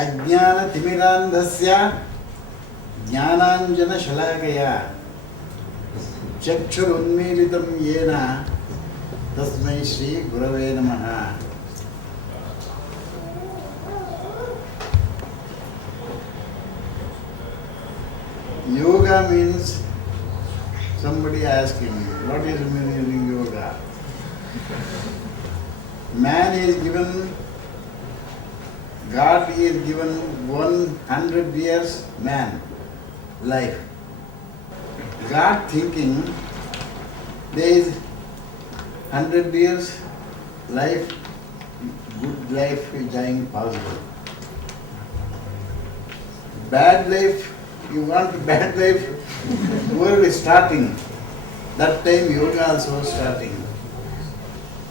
Ajnana Timirandhasya Jnananjana Shalakaya Chakshurunmilitam Yena Tasmai Shri Gurave Namaha. Yoga means, somebody asked him, what is meaning yoga? Man is given, God is given 100 years man life. God thinking there is 100 years life, good life is dying possible. Bad life, you want bad life, world is starting. That time yoga also starting.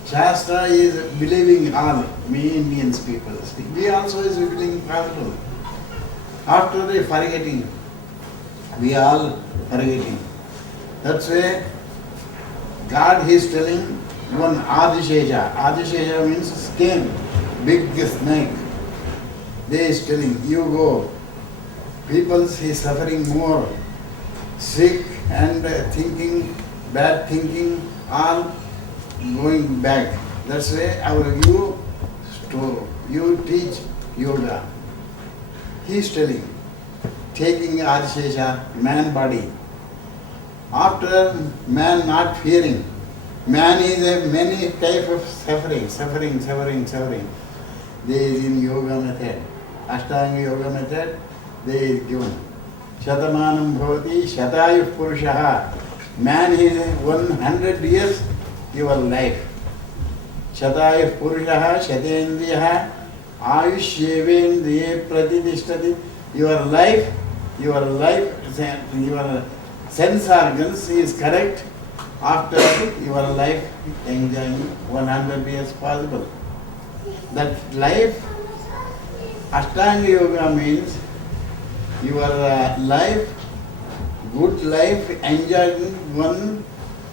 Shastra is believing all, me Indians people. We also is believing possible. After they forgetting, we all forgetting. That's why God is telling one Adishesha. Adishesha means skin, big snake. They is telling, you go. People is suffering more, sick and thinking, bad thinking, all going back. That's why you teach yoga. He is telling, taking Adishesha, man body. After man not fearing, man is a many type of suffering. There is in yoga method, Astanga yoga method, there is given. Shatamanam bhavati shatayu purushaha. Man is 100 years your life. Shatayu purushaha shatendriyaha ayushyevendriye pratidishtati. Your life, your sense organs is correct. After your life enjoying 100 years possible. That life, Astanga yoga means your life, good life, enjoying one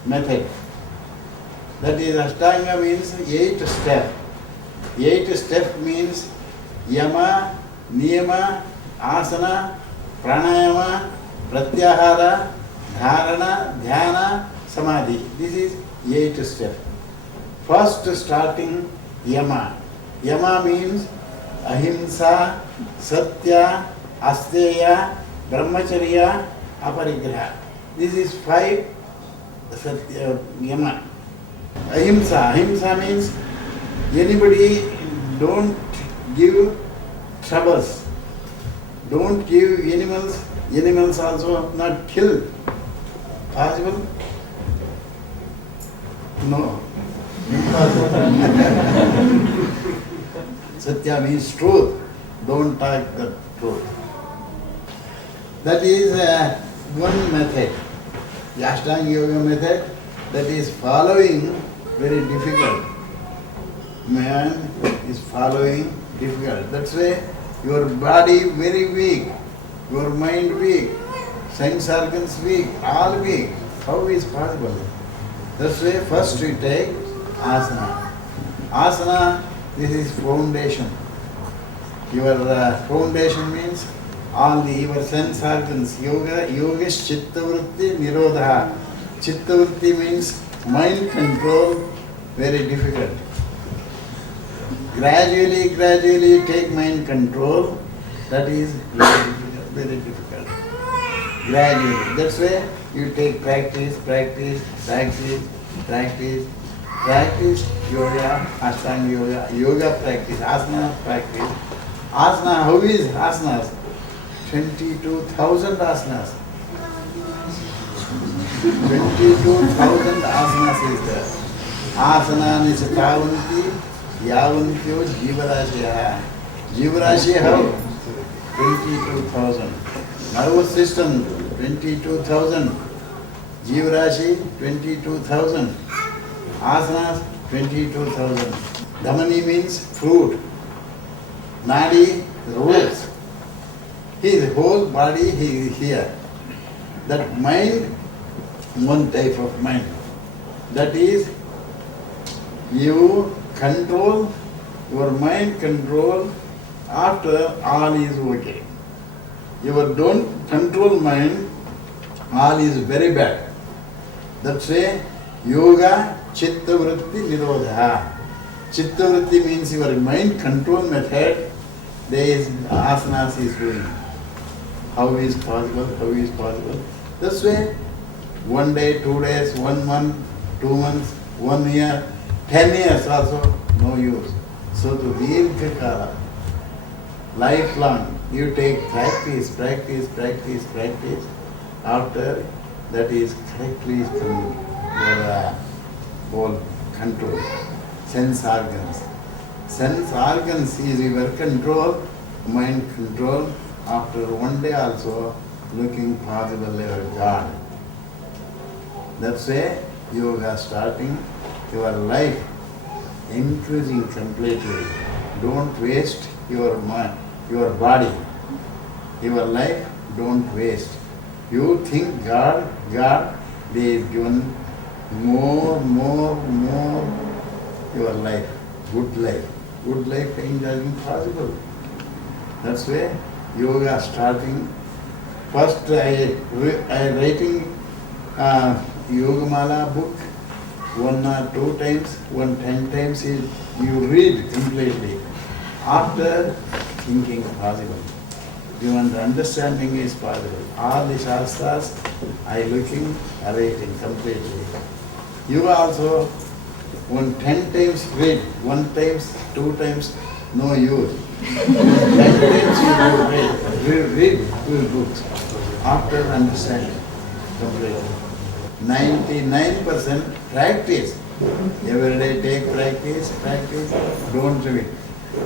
method. That is Astanga means 8 steps. 8 steps means yama, niyama, asana, pranayama, pratyahara, dharana, dhyana, samadhi. This is 8 steps. First starting yama. Yama means ahimsa, satya, asteya, brahmacharya, aparigraha. This is 5 yama. Ahimsa. Ahimsa means anybody don't give troubles. Don't give animals. Animals also not kill. Possible? No. Satya means truth. Don't talk the truth. That is one method. The Astanga yoga method, that is following very difficult. Man is following difficult. That's why your body very weak, your mind weak, sense organs weak, all weak. How is possible? That's why first we take asana. Asana, this is foundation. Your foundation means all your sense organs. Yoga is chittavritti nirodha. Chittavritti means mind control, very difficult. Gradually take mind control, that is very difficult. Gradually. That's why you take practice, yoga, Astanga yoga practice, asana practice. Asana, how is asanas? 22,000 asanas. 22,000 asanas is there. Asana is tavanti, yavantyo jivarashya. Jivarashya how? 22,000. Nervous system, 22,000. Jivarashi, 22,000. Asanas, 22,000. Dhamani means fruit. Nadi, roots. His whole body he is here. That mind, one type of mind. That is, you control, your mind control After all is okay. You don't control mind, all is very bad. That's why yoga chitta vritti nirodha. Chitta vritti means your mind control method. There is asanas is doing. How is possible? How is possible? That's why 1 day, 2 days, 1 month, 2 months, 1 year, 10 years also no use. So to dirgha kala, lifelong, you take practice. After that is correctly your whole control. Sense organs. Sense organs is your control, mind control. After 1 day also looking possible your God. That's why yoga starting your life, increasing completely. Don't waste your mind, your body, your life. Don't waste. You think God, they is given more your life, good life enjoying possible. That's why yoga starting. First I writing Yogamala book 1 or 2 times, 10 times you read completely. After thinking possible. Even the understanding is possible. All the shastras I looking, writing completely. You also 10 times read, 1 times, 2 times, no use. 10 times you read your books. After understanding completely. 99% practice. Every day take practice, don't do it.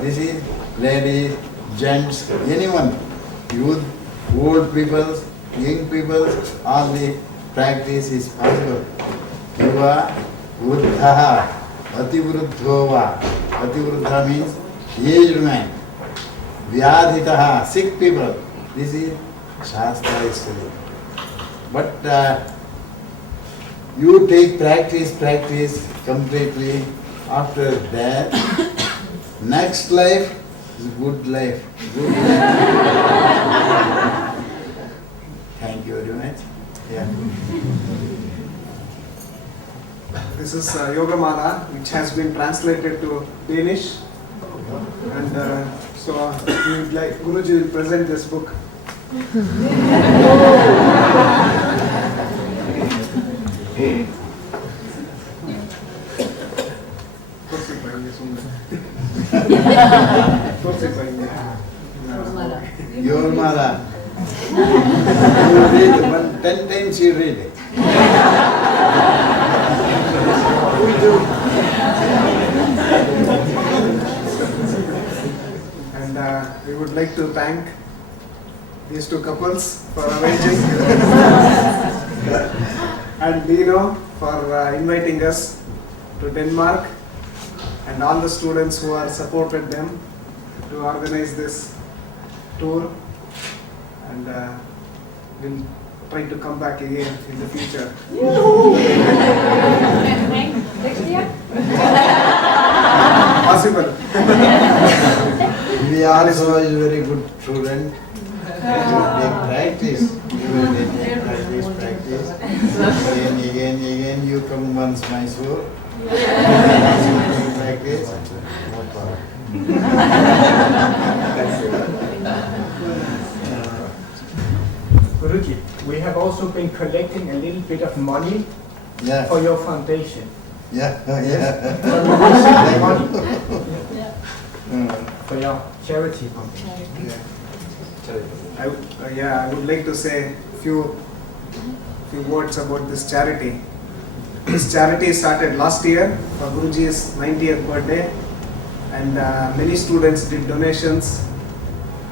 This is ladies, gents, anyone, youth, old people, young people, all the practice is possible. Yuva, Vruddha, Ativruddhova. Ativruddha means aged man. Vyadhitaha, sick people. This is Shastra study. But you take practice completely. After that, next life is good life. Thank you very much. Yeah. This is Yogamala, which has been translated to Danish. And so we would like Guruji will present this book. Yogamala. You read 10 times you read it. We do. And we would like to thank these 2 couples for arranging and Dino for inviting us to Denmark, and all the students who are supported them to organize this tour, and we'll try to come back again in the future. Next year? Possible. We also is very good student. You take practice. You will take practice. Again, you come once Mysore. Take practice. No problem. Guruji, we have also been collecting a little bit of money Yeah. for your foundation. Yeah. Money. For your charity foundation. I would like to say few words about this charity. This charity started last year for Guruji's 90th birthday, and many students did donations.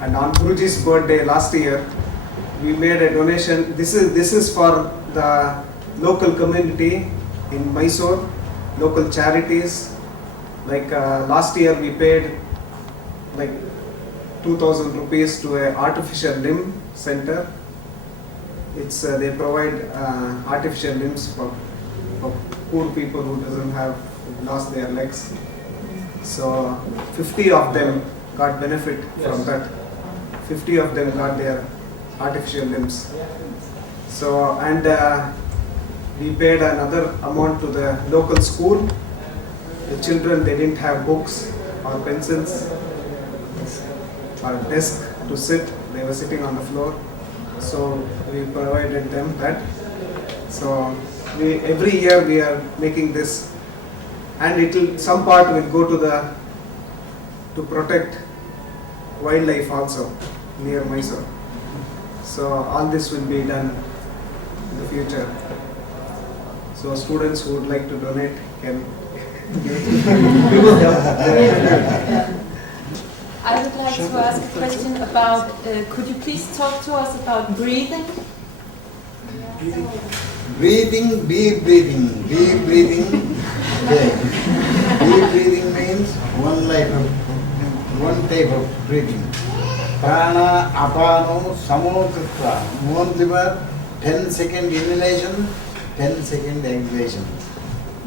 And on Guruji's birthday last year, we made a donation. This is for the local community in Mysore, local charities. Like last year, we paid like 2,000 rupees to a artificial limb center. It's they provide artificial limbs for poor people who lost their legs. So 50 of them got benefit from that. 50 of them got their artificial limbs. So, and we paid another amount to the local school. The children, they didn't have books or pencils or desk to sit. They were sitting on the floor. So we provided them that. So every year we are making this, and some part will go to protect wildlife also near Mysore. So all this will be done in the future. So students who would like to donate can I would like to ask a question about, could you please talk to us about breathing? Breathing, deep breathing, deep breathing. Okay. Deep breathing means one type of breathing. Prana, apano, samokritva. Only for 10-second inhalation, 10-second exhalation.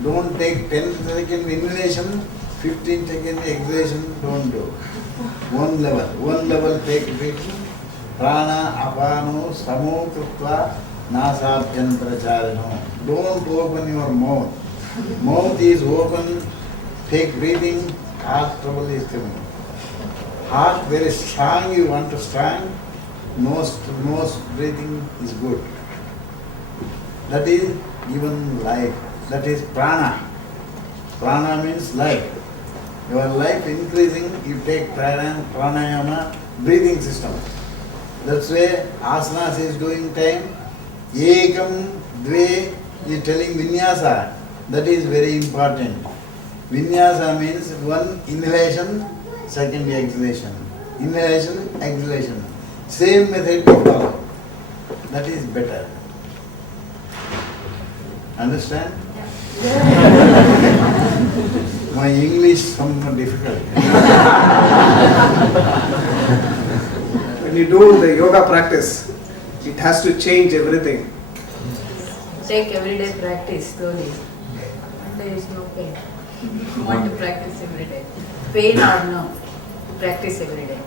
Don't take 10-second inhalation, 15-second exhalation, don't do. One level take breathing. Prana, apano, samokritva, nasabhyantra charano. Don't open your mouth. Mouth is open, take breathing, heart trouble is coming. Heart very strong, you want to strong, nose breathing is good. That is given life. That is prana. Prana means life. Your life increasing, you take pranayama, breathing system. That's why asanas is doing time. Ekam, dve is telling vinyasa. That is very important. Vinyasa means one inhalation, second exhalation. Inhalation, exhalation. Same method to follow. That is better. Understand? My English somewhat difficult. when you do the yoga practice, it has to change everything. Take everyday practice slowly. And there is no pain. You want to practice every day. Pain or no, practice every day.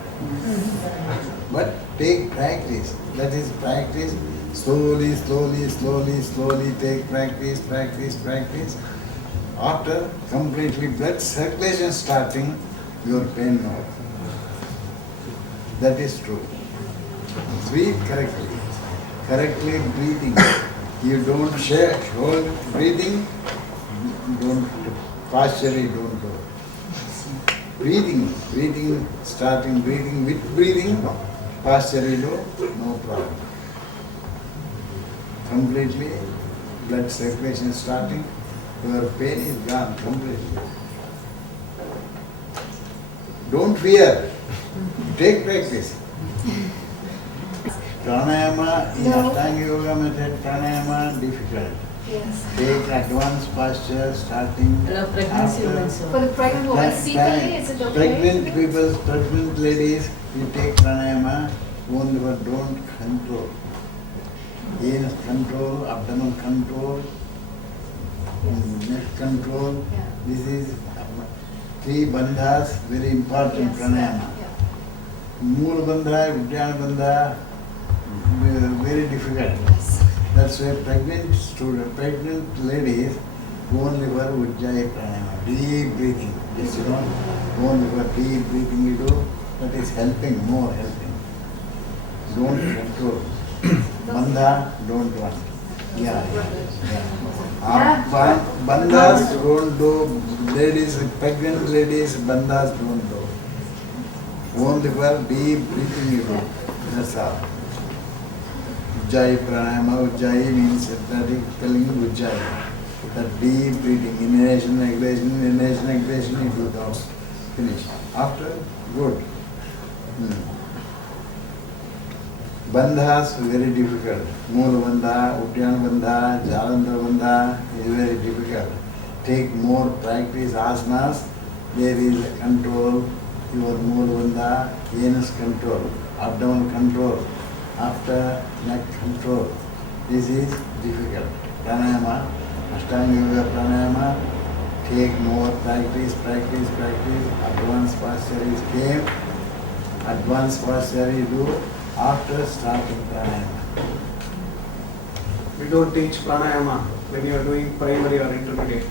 But take practice. That is practice. Slowly take practice. After completely blood circulation starting, your pain no. That is true. Breathe correctly. Correctly breathing. You don't hold breathing, don't partially don't do. Breathing, starting breathing with breathing, partially do, no problem. Completely, blood circulation starting, your pain is gone completely. Don't fear, take practice. Pranayama, in Astanga Yoga method, pranayama difficult. Yes. Take advanced posture starting Pregnancy after. also. For the pregnant woman, CPA, is it okay? Pregnant people, pregnant ladies, you take pranayama, only but don't control. Anus control, abdomen control, neck control. Yeah. This is 3 bandhas, very important Yes. pranayama. Yeah. Mool bandha, Uddiyana bandha, very difficult. That's why pregnant ladies only for Ujjayi pranayama, deep breathing. Yes, only for deep breathing you do, that is helping, more helping. Don't control. Bandha, don't want. Yeah. Bandhas don't do, ladies, pregnant ladies, bandhas don't do. Only for deep breathing you do. That's all. Ujjayi pranayama, Ujjayi means telling Ujjayi. That deep breathing, inhalation, exhalation, you do that. Finish. After, good. Bandhas very difficult. Moola bandha, Uddiyana bandha, Jalandhara bandha is very difficult. Take more practice asanas. There is control, your moola bandha, anus control, abdomen control. After neck control. This is difficult. Pranayama, Astanga Yoga pranayama, take more practice. Advanced posture is came, Advanced posture you do after starting pranayama. We don't teach pranayama when you are doing primary or intermediate.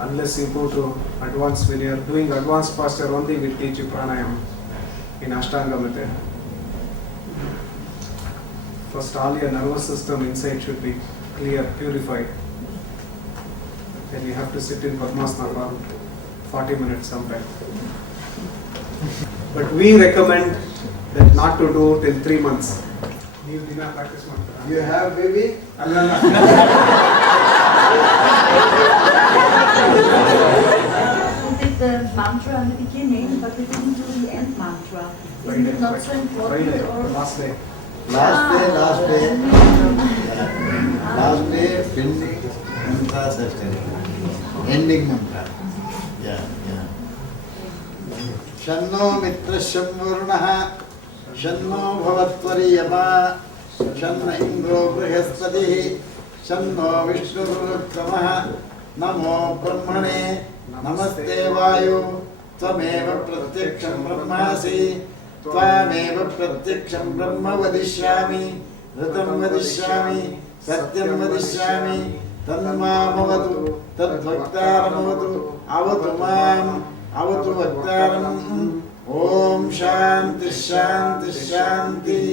Unless you go to advanced, when you are doing advanced posture only, we teach you pranayama in Astanga method. First, all your nervous system inside should be clear, purified. Then you have to sit in Padmasana for 40 minutes sometime. But we recommend that not to do till 3 months. You did not practice much. You have baby? We did the mantra in the beginning, but we didn't do the end mantra. Isn't it not so important? Friday, Or last day. Last day. Last day, ending mantra session. Ending mantra. Yeah. Shanno mitra shamvurnaha, shanno bhavatvariyama, shanna indro brihaspatihi, shanno vishnurukramaha, namo brahmane, namaste vayu, tvameva pratyaksham brahmasi, tvameva pratyaksham brahma vadishyami, ritam vadishyami, satyam vadishyami, tanmamavatu, tadvaktaramavatu, avatu mam, avatu vaktaram. Om Shanti Shanti Shanti.